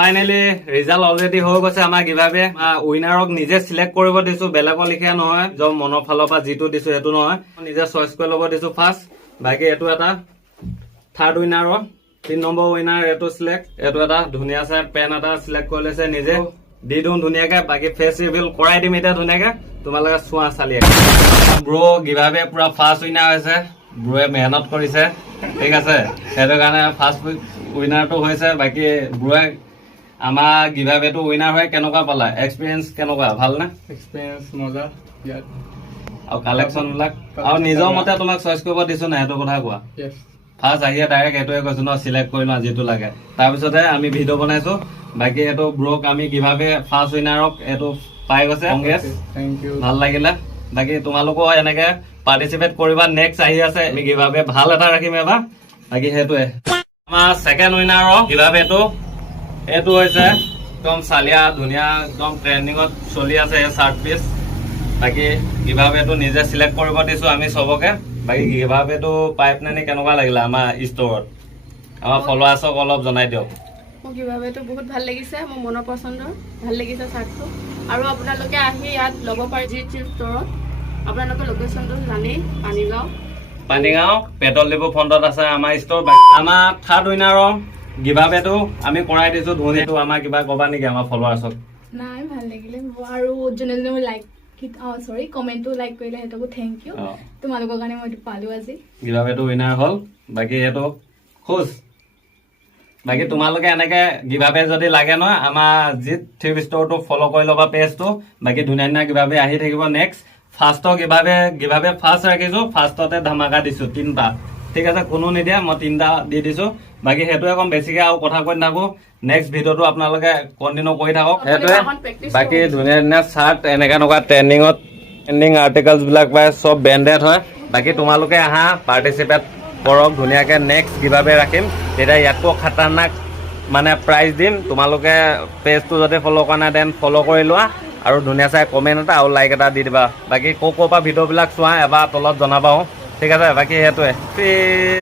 finally result already হৈ গৈছে আমাৰ গিভাৱে উইনাৰক নিজে চিলেক্ট কৰিব দিছো বেলেগৰ লিখীয়া নহয় য'ত মনৰ ফালৰ পৰা যিটো দিছো সেইটো নহয় নিজে চইচ কৰি ল'ব দিছো ফাৰ্ষ্ট বাকী এইটো এটা থাৰ্ড উইনাৰৰ 3 নম্বৰ উইনাৰ এইটো চিলেক্ট এইটো এটা ধুনীয়া চাই পেন এটা চিলেক্ট কৰি লৈছে নিজে দি দিওঁ ধুনীয়াকে বাকী ফেচ ৰিভিল কৰাই দিম এতিয়া ধুনীয়াকে তোমালোকে চোৱা চালি ব্ৰ গিভাৱে পুৰা ফাৰ্ষ্ট উইনাৰ হৈছে ব্ৰয়ে মেহনত কৰিছে ঠিক আছে সেইটো কাৰণে ফাৰ্ষ্ট উইনাৰটো হৈছে বাকী ব্ৰয়ে আমাৰ গিভাৱেটো উইনাৰ হয় কেনেকুৱা পালা এক্সপিৰিয়েঞ্চ কেনেকুৱা ভাল নে এক্সপিৰিয়েঞ্চ মজা ইয়াত আৰু কালেকশ্যন বিলাক আৰু নিজৰ মতে তোমাক চইচ কৰিব দিছো না সেইটো কথা কোৱা ইয়েছ ফাৰ্ষ্ট আহিয়ে ডাইৰেক্ট এইটোৱে কৈছো ন চিলেক্ট কৰি লোৱা যিটো লাগে তাৰপিছতে আমি ভিডিঅ' বনাইছো বাকী এইটো ব্ৰক আমি গিভাৱে ফাৰ্ষ্ট উইনাৰক এইটো পাই গৈছে কংগ্ৰেছ থেংক ইউ ভাল লাগিলে বাকী তোমালোকো এনেকে পাৰ্টিচিপেট কৰিবা নেক্সট আহি আছে আমি গিভাৱে ভাল এটা ৰাখিম এবাৰ বাকী সেইটোৱে আমাৰ ছেকেণ্ড উইনাৰৰ গিভাৱেটো এইটো হৈছে একদম চালিয়া ধুনীয়া একদম ট্ৰেণ্ডিঙত চলি আছে এই চাৰ্ট পিচ বাকী গিভাৱেটো নিজে চিলেক্ট কৰিব দিছো আমি চবকে বাকী গিভাৱেটো পাইপ নানি কেনেকুৱা লাগিলে আমাৰ ষ্ট'ৰত আমাৰ ফলোৱাৰ্ছক অলপ জনাই দিয়ক মোক গিভাৱেটো বহুত ভাল লাগিছে মোৰ মনৰ পচন্দৰ ভাল লাগিছে চাৰ্টটো আৰু আপোনালোকে আহি ইয়াত ল'ব পাৰে জি ষ্ট'ৰত আপোনালোকৰ লোকেশ্যনটো জানেই পানীগাঁও পেট্ৰল ডিপু ফ্ৰণ্টত আছে আমাৰ ষ্ট'ৰ আমাৰ থাৰ্ড উইনাৰৰ গিভাৱেটো আমি কৰাই দিছো ধুনীয়াটো আমাৰ কিবা ক'বা নেকি আমাৰ ফলোৱাৰ্ছক নাই ভাল লাগিলে আৰু যোনে যোনে লাইক সৰি কমেণ্টটো লাইক কৰিলে সিহঁতকো থেংক ইউ তোমালোকৰ কাৰণে মই এইটো পালো আজি গিভাৱেটো উইনাৰ হ'ল বাকী এইটো খুচ বাকী তোমালোকে এনেকে গিভাৱে যদি লাগে নহয় আমাৰ জিত থ্ৰিপ ষ্ট'ৰটো ফ'ল' কৰি ল'বা পেজটো বাকী ধুনীয়া ধুনীয়া গিভাৱে আহি থাকিব নেক্সট ফাৰ্ষ্টৰ গিভাৱে ফাৰ্ষ্ট ৰাখিছো ফাৰ্ষ্টতে ধামাকা দিছো 3টা ঠিক আছে কোনো নিদিয়া মই 3টা দি দিছো বাকী সেইটোৱে কম বেছিকে আৰু কথা কৈ নাথাকো নেক্সট ভিডিঅ'টো আপোনালোকে কণ্টিনিউ কৰি থাকক সেইটোৱে বাকী ধুনীয়া ধুনীয়া চাৰ্ট এনেকুৱা ট্ৰেণ্ডিং আৰ্টিকলছ বিলাক পাই চব ব্ৰেণ্ডেড হয় বাকী তোমালোকে আহা পাৰ্টিচিপেট কৰক ধুনীয়াকে নেক্সট গিভাৱে ৰাখিম তেতিয়া ইয়াতকৈ খাতাৰনাক মানে প্ৰাইজ দিম তোমালোকে পেজটো যদি ফ'ল' কৰা নাই দেন ফ'ল' কৰি লোৱা আৰু ধুনীয়া চাই কমেণ্ট এটা আৰু লাইক এটা দি দিবা বাকী ক'ৰ পৰা ভিডিঅ'বিলাক চোৱা এবাৰ তলত জনাবা ঠিক আছে বাকী সেইটোৱে